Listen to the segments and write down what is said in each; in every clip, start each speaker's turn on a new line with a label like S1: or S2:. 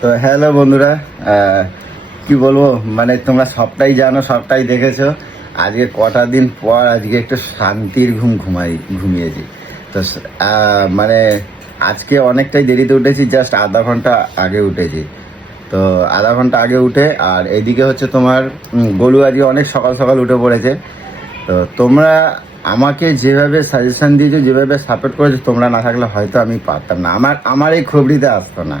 S1: তো হ্যালো বন্ধুরা কি বলব? মানে তোমরা সবটাই জানো, সবটাই দেখেছ। আজকে কটা দিন পর আজকে একটু শান্তির ঘুম ঘুমাই, ঘুমিয়েছি। তো মানে আজকে অনেকটাই দেরিতে উঠেছি জাস্ট আধা ঘণ্টা আগে উঠেছি। তো আধা ঘণ্টা আগে উঠে, আর এদিকে হচ্ছে তোমার গোলু আজকে অনেক সকাল সকাল উঠে পড়েছে। তো তোমরা আমাকে যেভাবে সাজেশন দিয়েছ, যেভাবে সাপোর্ট করেছ, তোমরা না থাকলে হয়তো আমি পারতাম না। আমার আমার এই খবরিতে আসতো না।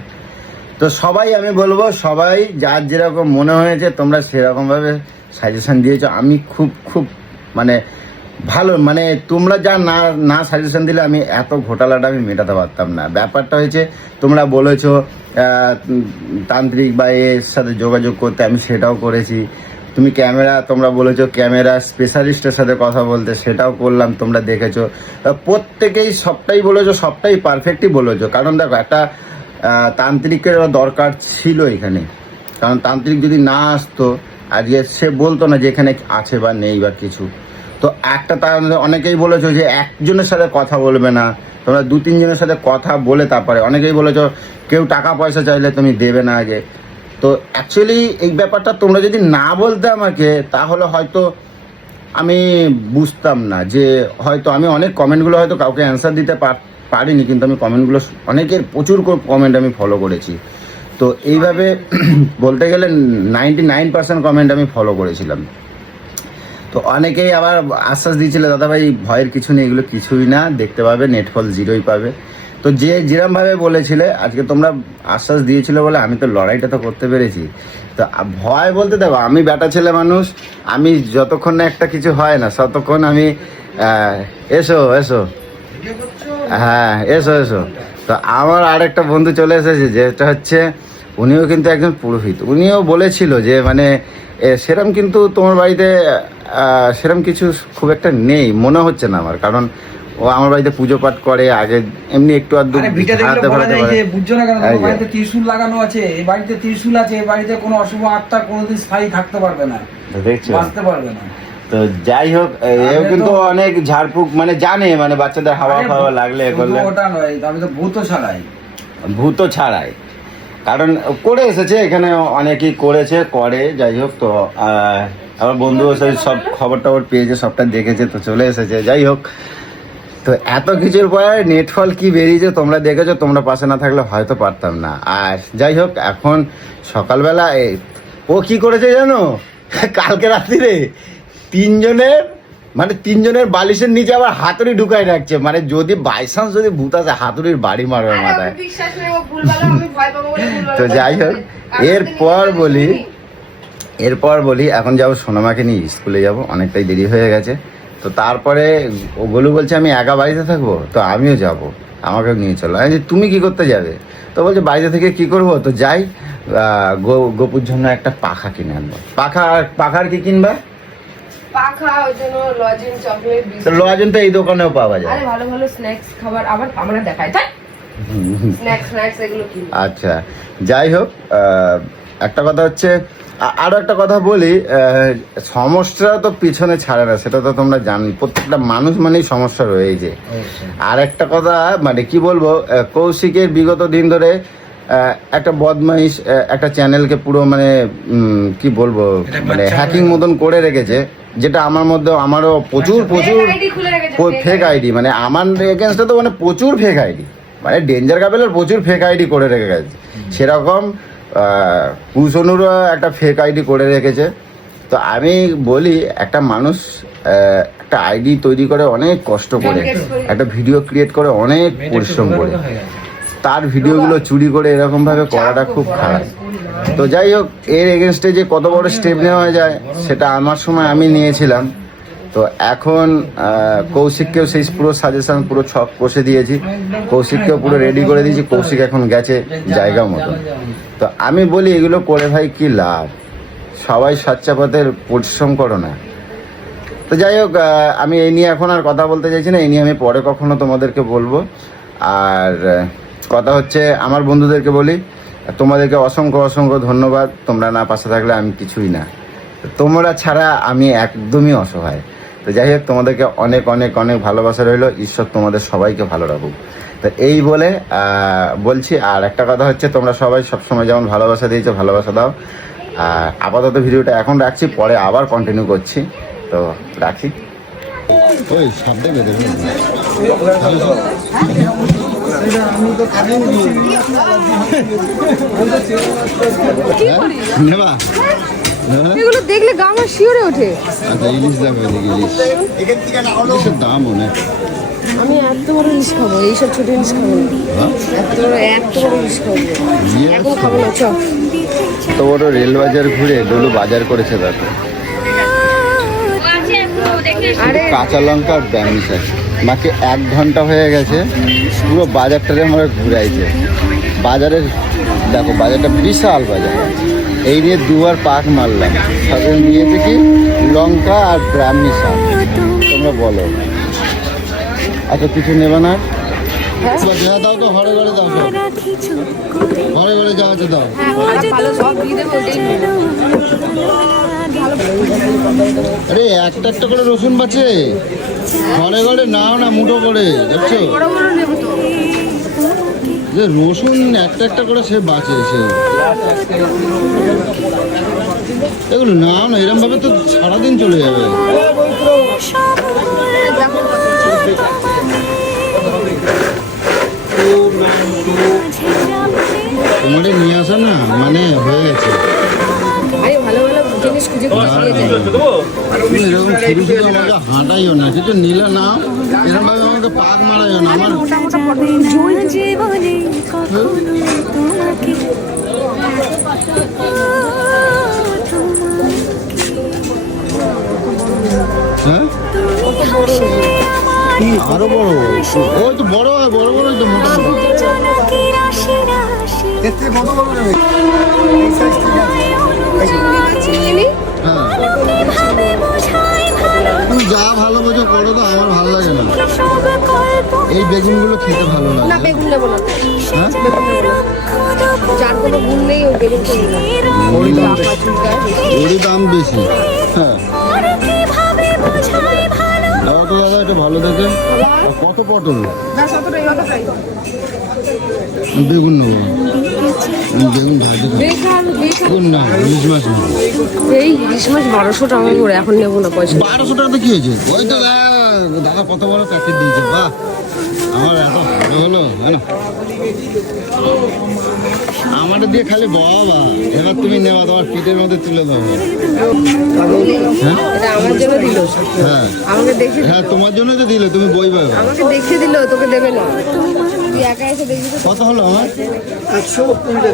S1: তো সবাই, আমি বলব, সবাই, যার যেরকম মনে হয়েছে, তোমরা সেরকমভাবে সাজেশন দিয়েছ। আমি খুব খুব মানে ভালো মানে তোমরা যা না না সাজেশন দিলে আমি এত ঘোটালাটা আমি মেটাতে পারতাম না। ব্যাপারটা হয়েছে, তোমরা বলেছ তান্ত্রিক বা এর সাথে যোগাযোগ করতে, আমি সেটাও করেছি। তুমি ক্যামেরা, তোমরা বলেছ, ক্যামেরা স্পেশালিস্টের সাথে কথা বলতে, সেটাও করলাম, তোমরা দেখেছ। প্রত্যেকেই সবটাই বলেছ, সবটাই পারফেক্টই বলেছ। কারণ দেখো, একটা তান্ত্রিকের দরকার ছিল এখানে। কারণ তান্ত্রিক যদি না আসতো, আজকে সে বলতো না যে এখানে আছে বা নেই বা কিছু। তো একটা তার অনেকেই বলেছ যে একজনের সাথে কথা বলবে না, তোমরা দু তিনজনের সাথে কথা বলে তারপরে। অনেকেই বলেছ, কেউ টাকা পয়সা চাইলে তুমি দেবে না আগে। তো অ্যাকচুয়ালি এই ব্যাপারটা তোমরা যদি না বলতে আমাকে, তাহলে হয়তো আমি বুঝতাম না যে হয়তো আমি অনেক কমেন্টগুলো হয়তো কাউকে অ্যান্সার দিতে পার- পারিনি, কিন্তু আমি কমেন্টগুলো অনেকের প্রচুর কমেন্ট আমি ফলো করেছি। তো এইভাবে বলতে গেলে নাইনটি নাইন পার্সেন্ট কমেন্ট আমি ফলো করেছিলাম। তো অনেকেই আবার আশ্বাস দিয়েছিল দাদা ভাই ভয়ের কিছু নেই, এগুলো কিছুই না, দেখতে পাবে নেটফল জিরোই পাবে। তো যে যেরমভাবে বলেছিলে, আজকে তোমরা আশ্বাস দিয়েছিলে বলে আমি তো লড়াইটা তো করতে পেরেছি। তো ভয় বলতে দেখো আমি বেটা ছেলে মানুষ, আমি যতক্ষণ না একটা কিছু হয় না, ততক্ষণ আমি এসো এসো। হ্যাঁ এসো এসো। তো আমার আরেকটা বন্ধু চলে এসেছে যেটা হচ্ছে উনিও কিন্তু একজন পুরোহিত। উনিও বলেছিল যে মানে সেরম কিন্তু তোমার বাড়িতে সেরম কিছু খুব একটা নেই মনে হচ্ছে না আমার। কারণ ও আমার বাড়িতে পুজো পাঠ করে আগে এমনি একটু
S2: আরে বুঝছ না কেন। বাড়িতে ত্রিশূল লাগানো আছে এই বাড়িতে ত্রিশূল আছে এই বাড়িতে কোনো অশুভ আত্মা কোনোদিন স্থায়ী থাকতে পারবে না। বাঁচতে পারবে না।
S1: তো যাই হোক এও কিন্তু অনেক ঝাড়ফুঁক মানে জানে মানে বাচ্চাদের হাওয়া ফাওয়া লাগলে করলে
S2: ওটা নয় আমি তো ভূত ছাড়াই।
S1: ভূত ছাড়াই। কারণ করে এসেছে এখানে অনেকেই করেছে করে যাই হোক তো আমার বন্ধু সব খবর টবর পেয়েছে সবটা দেখেছে তো চলে এসেছে যাই হোক। তো এত কিছুর পরে নেটফল কি বেরিয়েছে তোমরা দেখেছ তোমরা পাশে না থাকলে হয়তো পারতাম না। আর যাই হোক এখন সকালবেলা ও কি করেছে জানো? কালকে রাত্রিরে তিনজনের মানে তিনজনের বালিশের নিচে আবার হাতুড়ি ঢুকাই রাখছে। মানে যদি বাইচান্স যদি ভূত আছে হাতুড়ির বাড়ি মারবে মাথায়। তো যাই হোক, এরপর বলি, এরপর বলি এখন যাব সোনামাকে নিয়ে স্কুলে যাব অনেকটাই দেরি হয়ে গেছে। তো তারপরে ও গোলু বলছে আমি একা বাড়িতে থাকব? তো আমিও যাব আমাকে নিয়ে চলো। আমি তুমি কি করতে যাবে? তো বলছে বাড়িতে থেকে কি করব? তো যাই গোপুর জন্য একটা পাখা কিনে আনব। পাখা পাখার কি কিনবা?
S3: পাখা ওই জন্য লজেন চকলেট
S1: তো এই দোকানেও পাওয়া যায়।
S3: আরে ভালো ভালো স্ন্যাক্স খাবার আবার আমরা দেখাই তাই? স্ন্যাক্স স্ন্যাক্স এগুলো কি
S1: আচ্ছা যাই হোক একটা কথা হচ্ছে আ- আরও একটা কথা বলি সমস্যা তো পিছনে ছাড়ে না সেটা তো তোমরা জানো প্রত্যেকটা মানুষ মানেই সমস্যা রয়েছে। আর একটা কথা মানে কি বলব কৌশিকের বিগত দিন ধরে একটা বদমাইশ একটা চ্যানেলকে পুরো মানে কি বলব মানে হ্যাকিং মতন করে রেখেছে। যেটা আমার মধ্যে আমারও প্রচুর
S2: আচ্ছা,
S1: প্রচুর ফেক আইডি মানে আমার এগেনস্টে তো মানে প্রচুর ফেক আইডি মানে ডেঞ্জার কাপেলের প্রচুর ফেক আইডি করে রেখে গেছে। সেরকম কুশনুরও একটা ফেক আইডি করে রেখেছে। তো আমি বলি একটা মানুষ একটা আইডি তৈরি করে অনেক কষ্ট করে একটা ভিডিও ক্রিয়েট করে অনেক পরিশ্রম করে। তার ভিডিওগুলো চুরি করে এরকমভাবে করাটা খুব খারাপ। তো যাই হোক, এর এগেনস্টে যে কত বড় স্টেপ নেওয়া যায়, সেটা আমার সময় আমি নিয়েছিলাম। তো এখন কৌশিককেও সেই পুরো সাজেশন পুরো ছক কষে দিয়েছি। কৌশিককেও পুরো রেডি করে দিয়েছি, কৌশিক এখন গেছে জায়গা মতো তো আমি বলি, এগুলো করে ভাই কি লাভ? সবাই সাচ্চা পথের পরিশ্রম করো না। তো যাই হোক আমি এই নিয়ে এখন আর কথা বলতে চাইছি না, এই নিয়ে আমি পরে কখনো তোমাদেরকে বলব। আর কথা হচ্ছে, আমার বন্ধুদেরকে বলি তোমাদেরকে অসংখ্য অসংখ্য ধন্যবাদ। তোমরা না পাশে থাকলে আমি কিছুই না। তোমরা ছাড়া আমি একদমই অসহায়। তো যাই হোক তোমাদেরকে অনেক অনেক অনেক ভালোবাসা রইল। ঈশ্বর তোমাদের সবাইকে ভালো রাখুক। তো এই বলে বলছি আর একটা কথা হচ্ছে তোমরা সবাই সবসময় যেমন ভালোবাসা দিয়েছ ভালোবাসা দাও। আর আপাতত ভিডিওটা এখন রাখছি পরে আবার কন্টিনিউ করছি। তো রাখি। ওই নেবা?
S3: এগুলো দেখলে গা আমার শিওরে ওঠে।
S1: আচ্ছা ইলিশ দেখো এদিকে ইলিশ। ইলিশের দাম অনেক।
S3: আমি এত বড় ইলিশ খাব এইসব ছোট ইলিশ খাব
S1: হ্যাঁ?
S3: এত বড় এত বড় ইলিশ খাব। এখন খাব না
S1: তো বড় রেল বাজার ঘুরে ডলু বাজার করেছে দেখো।
S3: আরে
S1: কাঁচা লঙ্কা আর ব্যামিস আছে মাকে এক ঘণ্টা হয়ে গেছে, পুরো বাজারটারে আমরা ঘুরাইছে। বাজারের, দেখো, বাজারটা বিশাল বাজার। এই নিয়ে দুবার পাক মারলাম। সাথে নিয়েছে কি? লঙ্কা আর ব্রাহ্মী শাক। তোমরা বলো। আচ্ছা কিছু নেবে না? দেওয়া দাও তো ঘরে ঘরে দাও তো। ঘরে ঘরে যাওয়া আছে দাও।
S3: হ্যাঁ নেব।
S1: আরে একটা একটা করে রসুন বাঁচে। ঘরে ঘরে নাও না মুঠো করে দেখছ? যে রসুন একটা একটা করে সে বাঁচে সে এগুলো নাও না এরম ভাবে তো সারাদিন চলে যাবে।
S3: দেখো
S1: নিয়ে আসা না মানে হয়ে গেছে।
S3: আমি ভালো ভালো জিনিস খুঁজে খুঁজে দিয়ে
S1: তুমি এরকম শুরু শুরু আমাকে হাঁটাইও না কিছু নিলে না এরকম ভাবে আমাকে পাক মারাইও না আমার
S3: মোটা মোটা পটল
S4: জীবনে কখনো তোমাকে
S1: হ্যাঁ আরও বড়? ওই তো বড় হয় বড় বড় তো মোটা মোটা হ্যাঁ
S4: ভাবে বোঝাই ভালো।
S1: তুমি যা ভালো বোঝো করো তো আমার ভালো লাগে না। এই বেগুনগুলো খেতে ভালো
S3: না
S1: লাগে
S3: বেগুন নেব না।
S1: হ্যাঁ?
S3: বেগুন নেব না যার কোনো গুণ নেই ওই বেগুন
S1: ওরই দাম বেশি। হ্যাঁ। দাদা দেখে কত পটল? বেগুন নেব। বেগুন না ইলিশ মাছ
S3: এই ইলিশ মাছ বারোশো টাকা করে এখন নেব না পয়সা।
S1: বারোশো টাকা তো কি হয়েছে? ওই তো দাদা কত বড় প্যাকেট দিয়েছে বাহ। আমার এত ভালো হলো আমার দিয়ে খালি বাবা। এবার তুমি নেওয়া তোমার পিঠের মধ্যে তুলে দাও। হ্যাঁ?
S3: আমার জন্য দিল।
S1: হ্যাঁ।
S3: আমাকে দেখে
S1: হ্যাঁ তোমার জন্য তো দিল তুমি বই পাবে।
S3: আমাকে দেখে দিল তোকে দেবে না। কত হলো আমার?
S1: একশো হলো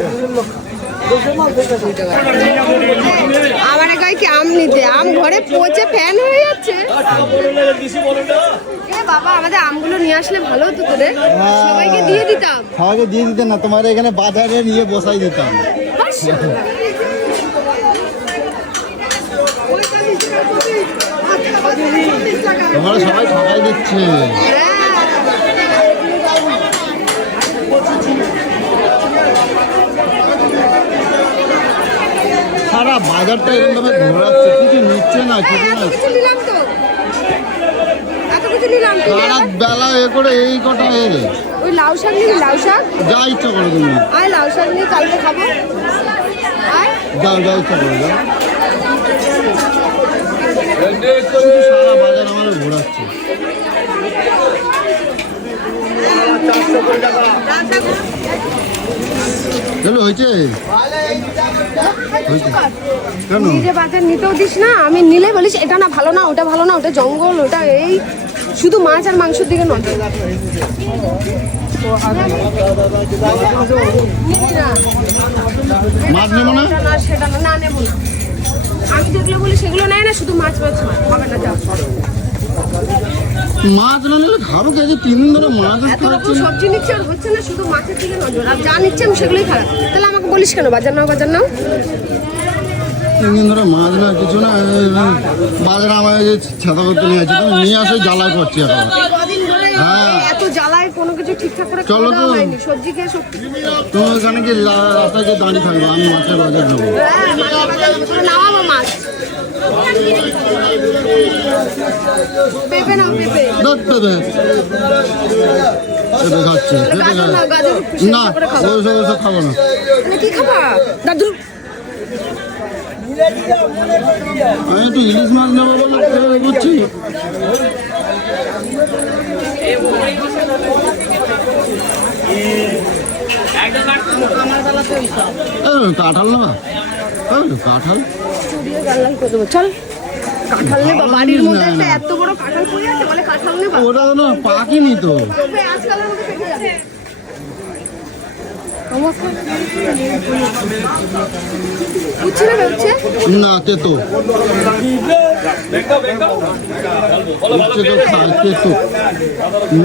S1: আমার
S3: গায়ে কি আম নিতে? আম ঘরে পচে ফ্যান হয়ে যাচ্ছে। বাবা আমাদের আমগুলো নিয়ে আসলে ভালো হতো তোদের? সবাইকে দিয়ে দিতাম।
S1: সবাইকে দিয়ে দিতে না তোমার এখানে বাজারে নিয়ে বসাই দিতাম। তোমরা সবাই ঠকাই দিচ্ছে। সারা বাজারটা এরকম ভাবে ঘোরাচ্ছে কিছু নিচ্ছে না কিছু না।
S3: কিছু নিলাম তো। এত কিছু নিলাম তুই নে
S1: সারা বেলা এ করে এই কটা এ।
S3: ওই লাউ শাক নিবি লাউ শাক?
S1: যা ইচ্ছা করো তুমি।
S3: আয় লাউ শাক নিয়ে কালকে খাব। আয়।
S1: যাও যা ইচ্ছা করো যাও। সারা বাজার আমার ঘোরাচ্ছে। চলো হয়েছে? কেন?
S3: নিজে বাজার নিতেও দিস না আমি নিলে বলিস এটা না ভালো না ওটা ভালো না ওটা জঙ্গল ওটা এই শুধু মাছ আর মাংসের দিকে নজর না,
S1: মাছ নেব না?
S3: সেটা না, না নেব না। আমি যেগুলো বলি সেগুলো নেয় না শুধু মাছ মাছ মাছ। হবে না যাও
S1: মাছ না নিলে খাব কে? যে তিন দিন ধরে মাছ
S3: এত রকম সবজি নিচ্ছে আর হচ্ছে না শুধু মাছের দিকে নজর। আর যা নিচ্ছে আমি সেগুলোই খারাপ। তাহলে আমাকে বলিস কেন? বাজার নাও বাজার নাও।
S1: তিন দিন ধরে মাছ না কিছু না বাজারে আমার যে ছাতা করতে নিয়ে আছে তুমি নিয়ে আসে জ্বালাই করছি এখন। হ্যাঁ।
S3: এত জ্বালায় কোনো কিছু ঠিকঠাক করে
S1: চলো তো।
S3: সবজি খেয়ে শক্তি
S1: তুমি ওখানে কি রাস্তায় দাঁড়িয়ে থাকবে আমি মাছের বাজার নেব
S3: হ্যাঁ মাছ বাজার করে নামাবো মাছ পেঁপে নাও পেঁপে।
S1: পেঁপে খাচ্ছে না
S3: খাব
S1: না।
S3: মানে কি খাবা? দাদু
S1: আমি একটু ইলিশ মাছ নেব বলে বুঝছি। কাঁঠাল এই, কাঁঠাল?
S3: চল কাঁঠাল নেবা। বাড়ির মধ্যে একটা এত বড় কাঁঠাল পড়ে আছে বলে কাঁঠাল নেবা।
S1: ওটা তো না পাকিনি তো। না তেতো।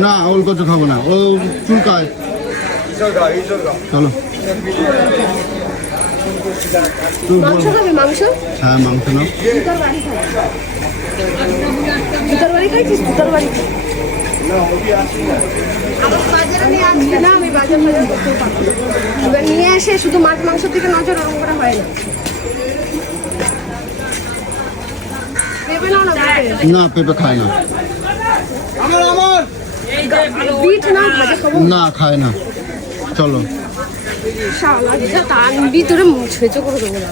S1: না ওল কচু খাব না। ও চুলকায়। চলো।
S3: মাংস খাবে মাংস?
S1: হ্যাঁ মাংস নাও।
S3: জুতার বাড়ি খাবে। জুতার বাড়ি খাইছিস? জুতার বাড়ি আমার বাজারে নিয়ে না আমি বাজার বাজার করতেও পারব এবার নিয়ে এসে শুধু মাছ মাংস থেকে নজর ওরকম করা হয় না। না পেঁপে?
S1: না পেঁপে খায় না।
S3: বিট না
S1: না খায় না। চলো।
S3: শালা যেটা টানবি তোরে ছেঁচো করে দেবো না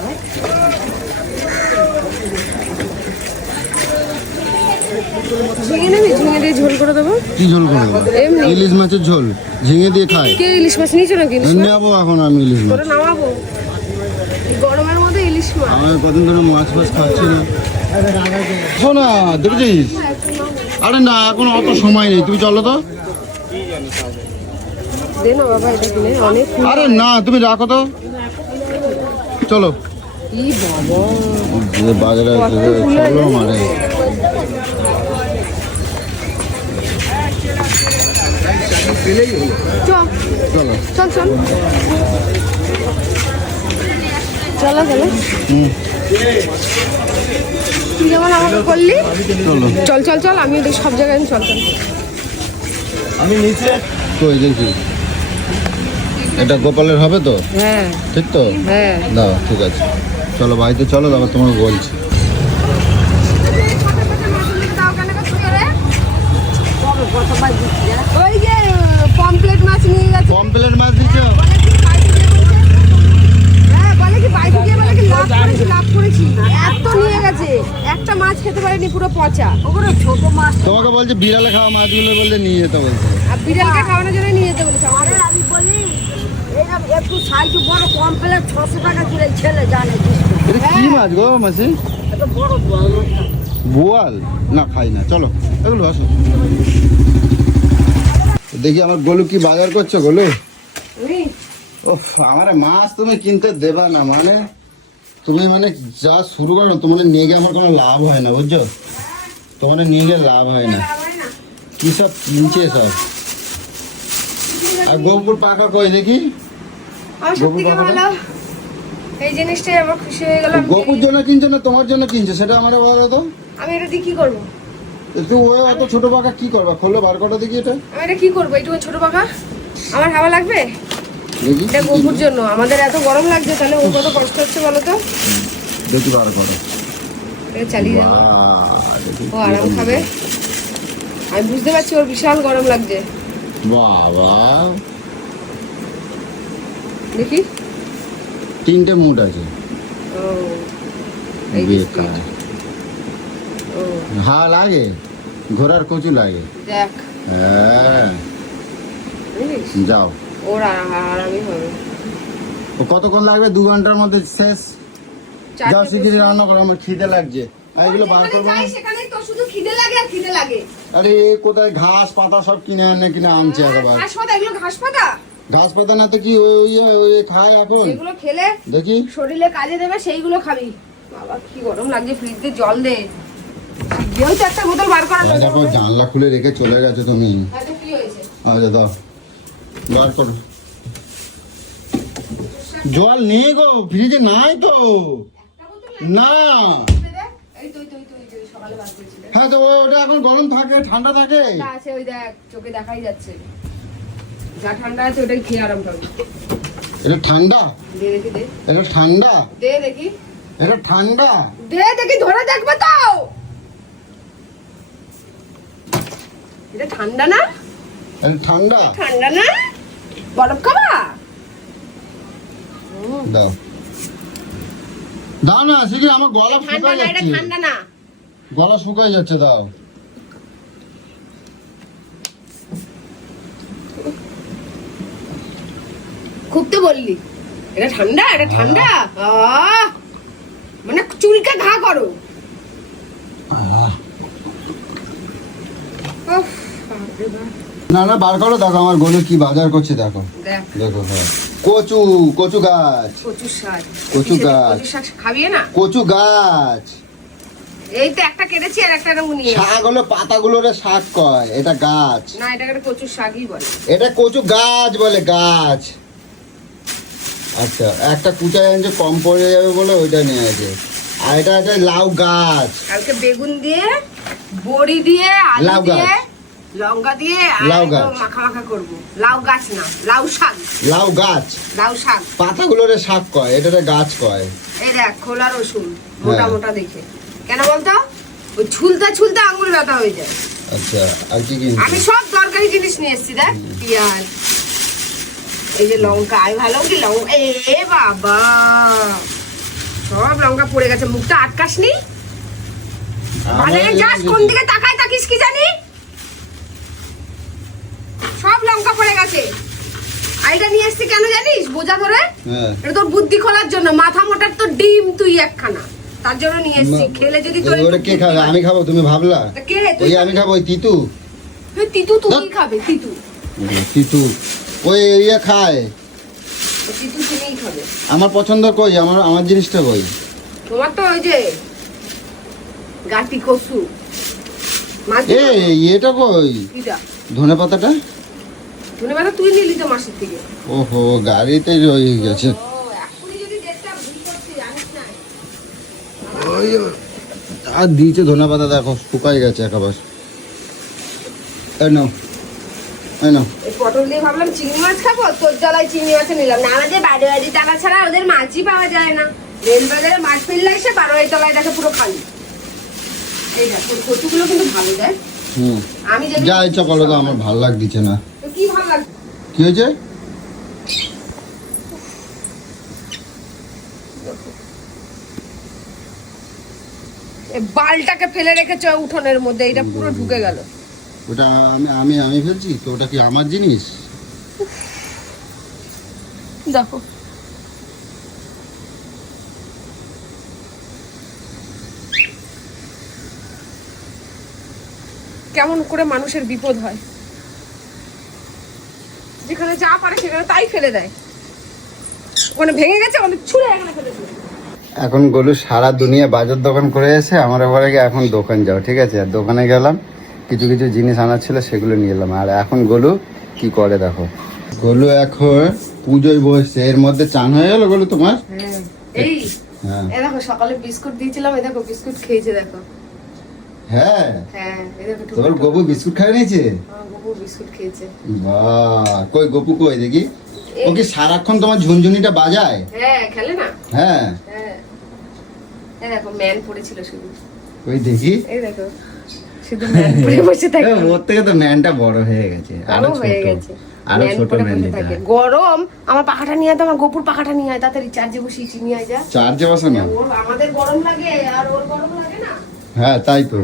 S3: ঝিঙে নেবি ঝিঙে দিয়ে ঝোল করে দেবো
S1: কি ঝোল করে দেবো?
S3: এমনি।
S1: ইলিশ মাছের ঝোল। ঝিঙে দিয়ে খায়।
S3: কে ইলিশ মাছ নিয়েছো নাকি? ইলিশ মাছ?
S1: নেব এখন আমি ইলিশ মাছ।
S3: নামাবো। গরমের মধ্যে ইলিশ মাছ।
S1: আমি কদিন ধরে মাছ ফাছ খাচ্ছি না। শোনা দেখেছিস? আরে না এখন অত সময় নেই। তুমি চলো তো।
S3: দে না বাবা এটা কিনে অনেক
S1: আরে না তুমি রাখো তো। চলো। বাজারে চলো।
S3: চল
S1: চলো।
S3: চল চল। চলো চলো।
S1: হুম।
S3: তুই যেমন আমাকে করলি
S1: চল।
S3: চল চল আমি সব জায়গায় চল চল।
S1: কই দেখি। এটা গোপালের হবে তো?
S3: হ্যাঁ।
S1: ঠিক তো?
S3: হ্যাঁ।
S1: দাও ঠিক আছে। চলো বাড়িতে চলো তারপর তোমাকে বলছি।
S3: ওই যে পমপ্লেট মাছ নিয়ে গেছে।
S1: কমপ্লেট মাছ দিচ্ছ?
S3: হ্যাঁ বলে কি বাইরে গিয়ে বলে কি লাভ করেছি লাভ করেছি। এত নিয়ে গেছে। একটা মাছ খেতে পারেনি পুরো পচা। ওগুলো ছোট মাছ।
S1: তোমাকে বলছে বিড়ালে খাওয়া মাছগুলো বললে নিয়ে যেতে বলছে।
S3: আর বিড়ালকে খাওয়ানোর জন্য নিয়ে যেতে বলেছে আমাকে
S5: আমি বলি একটু সাইজ বড় কম পেলে ছশো টাকা কিলো ছেলে জানে
S1: এটা কি মাছ গো মাসি?
S5: এত বড় বড়
S1: বোয়াল? না খাই না চলো এগুলো আসো। দেখি আমার গোলু কি বাজার করছ গোলু? ও আমার মাছ তুমি কিনতে দেবা না মানে তুমি মানে যা শুরু করো তোমার নিয়ে গিয়ে আমার কোনো লাভ হয় না বুঝছ? তোমার নিয়ে গিয়ে লাভ হয় না। কি সব কিনছে সব? আর গোপুর পাকা কই দেখি?
S3: আমার সব থেকে ভালো এই জিনিসটাই আমার খুশি হয়ে গেলাম
S1: গোপুর জন্য কিনছে না তোমার জন্য কিনছে? সেটা আমার বলো তো।
S3: আমি এটা দিয়ে কি করব?
S1: তুই ওই অত ছোট পাকা কি করবা? খোলো বার কটা দেখি এটা।
S3: আমি এটা কি করব? এইটুকু ছোট পাখা? আমার হাওয়া লাগবে? এটা গপুর জন্য। আমাদের এত গরম লাগছে তাহলে ও কত কষ্ট হচ্ছে বলো তো?
S1: দেখি বার করো।
S3: এটা চালিয়ে
S1: দেখি
S3: ও আরাম খাবে। আমি বুঝতে পারছি ওর বিশাল গরম লাগছে।
S1: বাবা
S3: দেখি।
S1: তিনটে মুড আছে।
S3: ও
S1: বেকার। হা লাগে। ঘোড়ার কচু লাগে।
S3: দেখ।
S1: হ্যাঁ। যাও।
S3: ওর আরামই হবে।
S1: ও কতক্ষণ লাগবে? দু ঘণ্টার মধ্যে শেষ। যাও শিগগিরি রান্না করো আমার খিদে লাগছে। আর এগুলো বার করব না?
S3: তো শুধু খিদে লাগে আর খিদে লাগে।
S1: আরে কোথায় ঘাস পাতা সব কিনে আনে কিনে আনছে একবার।
S3: ঘাস পাতা? এগুলো ঘাস পাতা?
S1: ঘাস পাতা না তো কি ওই ওই ওই খায় এখন?
S3: এগুলো খেলে
S1: দেখি।
S3: শরীরে কাজে দেবে সেইগুলো খাবি। বাবা কি গরম লাগছে ফ্রিজ দিয়ে জল দে। যেহেতু একটা বোতল বার করা
S1: আর দেখো জানলা খুলে রেখে চলে গেছো তুমি।
S3: হয়তো কি হয়েছে?
S1: আচ্ছা দাও। বার করো। জল নেই গো ফ্রিজে নাই তো। না।
S3: তো, তো, তো, তো।
S1: হ্যাঁ তো ওটা এখন গরম থাকে ঠান্ডা থাকে।
S3: আছে ওই দেখ চোখে দেখাই যাচ্ছে। যা ঠান্ডা আছে ওটাই খেয়ে আরাম পাবি।
S1: এটা ঠান্ডা?
S3: দে দেখি দে।
S1: এটা ঠান্ডা?
S3: দে দেখি।
S1: এটা ঠান্ডা?
S3: দে দেখি ধরে দেখবে তো। এটা ঠান্ডা না?
S1: এটা ঠান্ডা?
S3: ঠান্ডা না? বরফ খাবা?
S1: দাও। দাও না শিখি আমার গলা
S3: ঠান্ডা না এটা ঠান্ডা না।
S1: গলা শুকায় যাচ্ছে দাও।
S3: খুব তো বললি। এটা ঠান্ডা এটা ঠান্ডা। মানে চুলকে ঘা করো।
S1: না না বার করো দেখো আমার গলু কি বাজার করছে দেখো।
S3: দেখো।
S1: হ্যাঁ। কচু কচু গাছ।
S3: কচুর শাক।
S1: কচু গাছ।
S3: না?
S1: কচু গাছ।
S3: এই তো একটা কেটেছি আর একটা এরকম নিয়ে।
S1: শাক হলো পাতাগুলোরে শাক কয় এটা গাছ।
S3: না একটা কচুর শাকই বলে।
S1: এটা কচু গাছ বলে গাছ। আচ্ছা একটা কুচায় আনছে কম পড়ে যাবে বলে ওইটা নিয়ে আছে। আর এটা একটা লাউ গাছ।
S3: কালকে বেগুন দিয়ে বড়ি দিয়ে আলু। দিয়ে লঙ্কা দিয়ে
S1: লাউ গাছ।
S3: মাখা মাখা করব। লাউ গাছ না লাউ শাক।
S1: লাউ গাছ।
S3: লাউ শাক।
S1: পাতাগুলোরে শাক কয় এটাতে গাছ কয়।
S3: এই দেখ খোলা রসুন মোটা
S1: হ্যাঁ।
S3: মোটা দেখে। কেন বলতো? ওই ঝুলতে ঝুলতে আঙুল ব্যথা হয়ে যায়।
S1: আচ্ছা আর কি কিনছো
S3: আমি সব দরকারি জিনিস নিয়ে এসেছি দেখ পেঁয়াজ এই যে লঙ্কা ভালো কি লঙ্কা এ বাবা। সব লঙ্কা পড়ে গেছে মুখটা আটকাসনি? বাজারে যাস কোন দিকে তাকায় তাকিস কি জানি? সব লঙ্কা পড়ে গেছে। আর এটা নিয়ে এসছি কেন জানিস? বোঝা ধরে?
S1: হ্যাঁ।
S3: এটা তোর বুদ্ধি খোলার জন্য। মাথা মোটার তো ডিম তুই একখানা। তার জন্য নিয়ে এসছি। খেলে যদি তোর
S1: কে খাবে? আমি খাব তুমি ভাবলা?
S3: কে? তুই
S1: আমি খাব তিতু।
S3: তুই তিতু তুই খাবে তিতু।
S1: তিতু। ওই এরিয়া খায়। আমার পছন্দ কই? আমার আমার জিনিসটা কই?
S3: তোমার তো ওই যে গাটি কসু। মাছ
S1: এ এটা কই? ধনে পাতাটা?
S3: ধনে পাতা তুই নিলি তো মাসের থেকে।
S1: ওহো গাড়িতে রয়ে গেছে। আর দিয়েছে ধনে পাতা দেখো শুকাই গেছে একেবারে। এই নাও। এই
S3: পটল দিয়ে ভাবলাম চিংড়ি মাছ খাব তোর জ্বালায় চিংড়ি মাছ নিলাম। না আমাদের বাড়ি বাড়ি টাকা ছাড়া ওদের মাছই পাওয়া যায় না। রেল বাজারে মাছ ফেললে এসে বারোয়ারি তলায় দেখে পুরো খালি। এই দেখ কচুগুলো কিন্তু ভালো দেয় আমি
S1: যা ইচ্ছা করো তো আমার ভালো লাগছে না।
S3: কি ভালো লাগছে?
S1: কি হয়েছে?
S3: বালটাকে ফেলে রেখেছ উঠোনের মধ্যে এটা পুরো ঢুকে গেল।
S1: ওটা আমি আমি আমি ফেলছি তো ওটা কি আমার জিনিস?
S3: দেখো। কেমন করে মানুষের বিপদ হয়। যেখানে যা পারে সেখানে তাই ফেলে দেয়। ওখানে ভেঙে গেছে ওখানে ছুঁড়ে এখানে ফেলে দিল
S1: এখন গলু সারা দুনিয়া বাজার দোকান করে এসে আমার এবারে এখন দোকান যাও ঠিক আছে? আর দোকানে গেলাম কিছু কিছু জিনিস আনার ছিল সেগুলো নিয়ে এলাম। আর এখন গলু কি করে দেখো? গোলু এখন পুজোয় বসছে এর মধ্যে চান হয়ে গেল গলু তোমার?
S3: এই
S1: হ্যাঁ।
S3: দেখো সকালে বিস্কুট দিয়েছিলাম এই দেখো বিস্কুট খেয়েছে দেখো।
S1: হ্যাঁ?
S3: হ্যাঁ
S1: তোর গপু বিস্কুট খাই নিয়েছে
S3: আমার বিস্কুট খেয়েছে।
S1: বাহ কই গপু কই দেখি? ও কি সারাক্ষণ তোমার ঝুনঝুনিটা বাজায়?
S3: হ্যাঁ খেলে না?
S1: হ্যাঁ।
S3: হ্যাঁ। দেখো ম্যান পড়েছিল শুধু।
S1: ওই দেখি।
S3: এই দেখো। শুধু ম্যান পরে বসে থাকে।
S1: ওর থেকে তো ম্যানটা বড় হয়ে গেছে
S3: আরও হয়ে গেছে। আরও
S1: ছোট ম্যান
S3: থাকে। গরম আমার পাখাটা নিয়ে আয় তো আমার গোপুর পাখাটা নিয়ে আয় তাড়াতাড়ি চার্জে বসিয়েছি নিয়ে আয় যা।
S1: চার্জে বসানো?
S3: ওর আমাদের গরম লাগে আর ওর গরম লাগে না।
S1: হ্যাঁ তাই তো।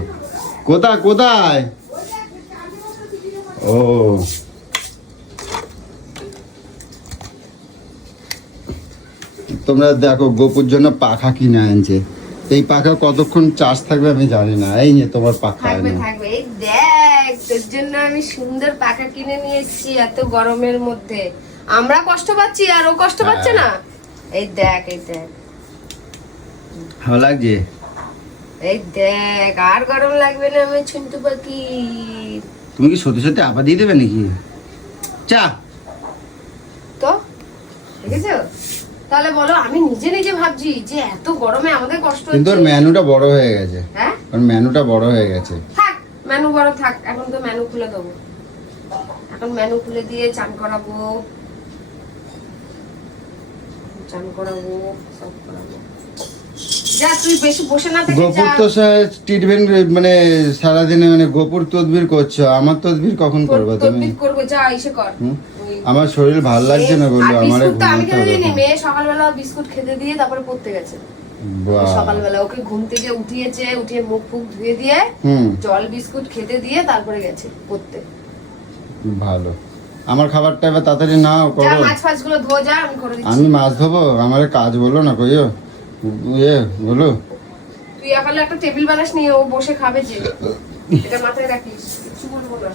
S1: কোথায় কোথায়? ও। তোমরা দেখো গোপুর জন্য পাখা কিনে আনছে। এই পাখা কতক্ষণ চার্জ থাকবে আমি জানি না। এই নিয়ে তোমার পাখা
S3: থাকবে থাকবে। এই দেখ তোর জন্য আমি সুন্দর পাখা কিনে নিয়ে এসেছি এত গরমের মধ্যে। আমরা কষ্ট পাচ্ছি আর ও কষ্ট পাচ্ছে না। এই দেখ এই দেখ।
S1: ভালো লাগছে?
S3: এই দেখ আর গরম লাগবে না আমি ছুনটু পাখি।
S1: তুমি কি সত্যি সত্যি আপা দিয়ে দেবে নাকি? চা।
S3: তো দেখেছ? তাহলে বলো আমি নিজে নিজে ভাবছি যে এত গরমে আমাদের কষ্ট
S1: কিন্তু ওর মেনুটা বড় হয়ে গেছে।
S3: হ্যাঁ?
S1: ওর মেনুটা বড় হয়ে গেছে।
S3: থাক মেনু বড় থাক এখন তো মেনু খুলে দেবো। এখন মেনু খুলে দিয়ে চান করাবো। চান করাবো সব করাবো।
S6: যা তুই বেশি বসে না থেকে
S1: গোপুর তো ট্রিটমেন্ট মানে সারাদিনে মানে গোপুর তদবির করছ আমার তদবির কখন করবে তুমি?
S6: তদবির করব যা এসে কর।
S1: আমার শরীর ভালো লাগছে না বলল আমার
S6: আমি দিইনি
S1: এখন।
S6: মেয়ে সকালবেলা বিস্কুট খেতে দিয়ে তারপরে পড়তে গেছে। সকালবেলা ওকে ঘুম থেকে উঠিয়েছে উঠিয়ে মুখ ফুক ধুয়ে দিয়ে
S1: হুম।
S6: জল বিস্কুট খেতে দিয়ে তারপরে গেছে পড়তে।
S1: ভালো। আমার খাবারটা এবার তাড়াতাড়ি নাও
S6: যা
S1: করো।
S6: মাছ ফাছগুলো ধো যা আমি করে দিচ্ছি।
S1: আমি মাছ ধোবো? আমার কাজ বলো না কইও। ইয়ে বলো।
S6: তুই একালে একটা টেবিল বানাস নিয়ে ও বসে খাবে যে। এটা মাথায় রাখিস কিছু বলব না।